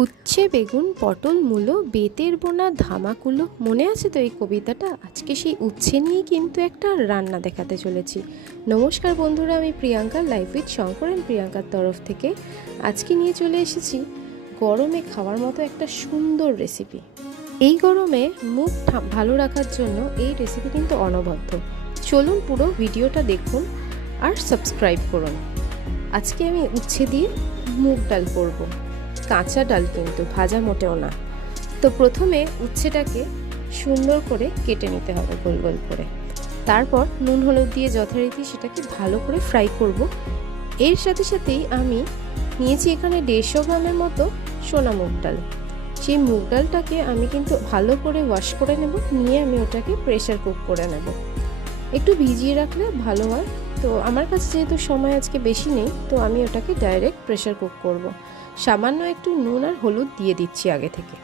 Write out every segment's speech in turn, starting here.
উচ্ছে, বেগুন, পটল, মূলো, বেতের বোনা, ধামাকুলো, মনে আছে তো এই কবিতাটা? আজকে সেই উচ্ছে নিয়ে কিন্তু একটা রান্না দেখাতে চলেছি। নমস্কার বন্ধুরা, আমি Priyanka life with Shankar and প্রিয়াঙ্কার তরফ থেকে। আজকে নিয়ে চলে এসেছি গরমে খাওয়ার মতো একটা সুন্দর রেসিপি এই গরমে মুখ ভালো রাখার জন্য এই রেসিপি কিন্তু অনবদ্য। চলুন পুরো ভিডিওটা দেখুন আর সাবস্ক্রাইব করুন। আজকে আমি উচ্ছে দিয়ে মুগ ডাল করব। কাঁচা ডাল কিন্তু ভাজা মোটেও না। তো প্রথমে উচ্ছেটাকে সুন্দর করে কেটে নিতে হবে গোল গোল করে। তারপর নুন হলুদ দিয়ে যথারীতি সেটাকে ভালো করে ফ্রাই করব। এর সাথে সাথেই আমি নিয়েছি এখানে দেড়শো গ্রামের মতো সোনা মুগ ডাল। সেই মুগ ডালটাকে আমি কিন্তু ভালো করে ওয়াশ করে নেব, নিয়ে আমি ওটাকে প্রেশার কুক করে নেব। একটু ভিজিয়ে রাখলে ভালো হয়। তো আমার কাছে যেহেতু সময় আজকে বেশি নেই, তো আমি ওটাকে ডাইরেক্ট প্রেশার কুক করব। সামান্য একটু নুন আর হলুদ দিয়ে দিচ্ছি আগে থেকে।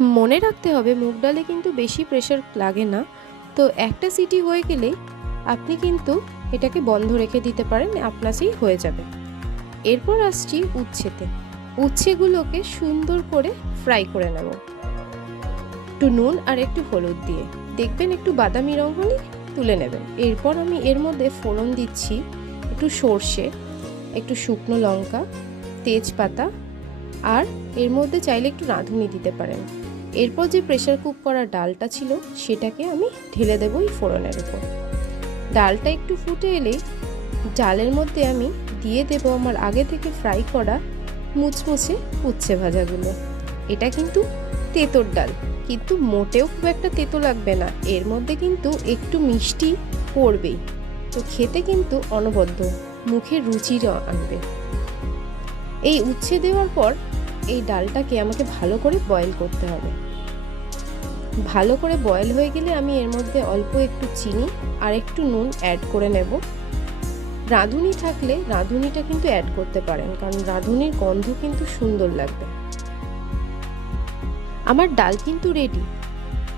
মনে রাখতে হবে, মুগ ডালে কিন্তু বেশি প্রেশার লাগে না। তো একটা সিটি হয়ে গেলেই আপনি কিন্তু এটাকে বন্ধ রেখে দিতে পারেন, আপনাসেই হয়ে যাবে। এরপর আসছি উচ্ছেতে। উচ্ছেগুলোকে সুন্দর করে ফ্রাই করে নেব। একটু নুন আর একটু হলুদ দিয়ে। দেখবেন একটু বাদামি রং হলে তুলে নেবেন। এরপর আমি এর মধ্যে ফোড়ন দিচ্ছি, একটু সর্ষে, একটু শুকনো লঙ্কা তেজপাতা আর এর মধ্যে চাইলে একটু রাঁধুনি দিতে পারেন। এরপর যে প্রেশার কুক করা ডালটা ছিল, সেটাকে আমি ঢেলে দেবো এই ফোড়নের উপর। ডালটা একটু ফুটে এলেই ডালের মধ্যে আমি দিয়ে দেব আমার আগে থেকে ফ্রাই করা মুচমুচে উচ্ছে ভাজাগুলো। এটা কিন্তু তেঁতোর ডাল, কিন্তু মোটেও খুব একটা তেতো লাগবে না। এর মধ্যে কিন্তু একটু মিষ্টি পড়বেই। তো খেতে কিন্তু অনবদ্য, মুখে রুচি আনবে। এই উচ্ছে দেওয়ার পর এই ডালটাকে আমাকে ভালো করে বয়েল করতে হবে। ভালো করে বয়েল হয়ে গেলে আমি এর মধ্যে অল্প একটু চিনি আর একটু নুন অ্যাড করে নেব। রাঁধুনি থাকলে রাঁধুনিটা কিন্তু অ্যাড করতে পারেন, কারণ রাঁধুনির গন্ধ কিন্তু সুন্দর লাগবে। আমার ডাল কিন্তু রেডি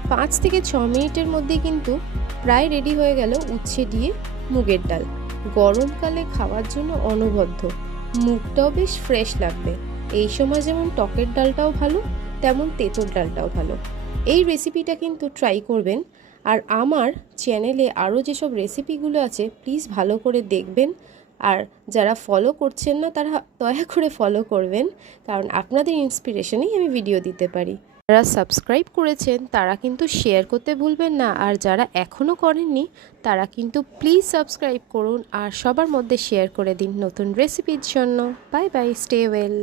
পাঁচ থেকে ছ মিনিটের মধ্যে কিন্তু প্রায় রেডি হয়ে গেল উচ্ছে দিয়ে মুগের ডাল। গরমকালে খাওয়ার জন্য অনবদ্য। মুগটাও বেশ ফ্রেশ লাগবে। এই সময় যেমন টকের ডালটাও ভালো, তেমন তেঁতোর ডালটাও ভালো। এই রেসিপিটা কিন্তু ট্রাই করবেন। আর আমার চ্যানেলে আরও যেসব রেসিপিগুলো আছে প্লিজ ভালো করে দেখবেন। আর যারা ফলো করছেন না, তারা দয়া করে ফলো করবেন। কারণ আপনাদের ইন্সপিরেশনেই আমি ভিডিও দিতে পারি। যারা সাবস্ক্রাইব করেছেন, তারা কিন্তু শেয়ার করতে ভুলবেন না। আর যারা এখনও করেননি, তারা কিন্তু প্লিজ সাবস্ক্রাইব করুন আর সবার মধ্যে শেয়ার করে দিন নতুন রেসিপির জন্য। Bye bye stay well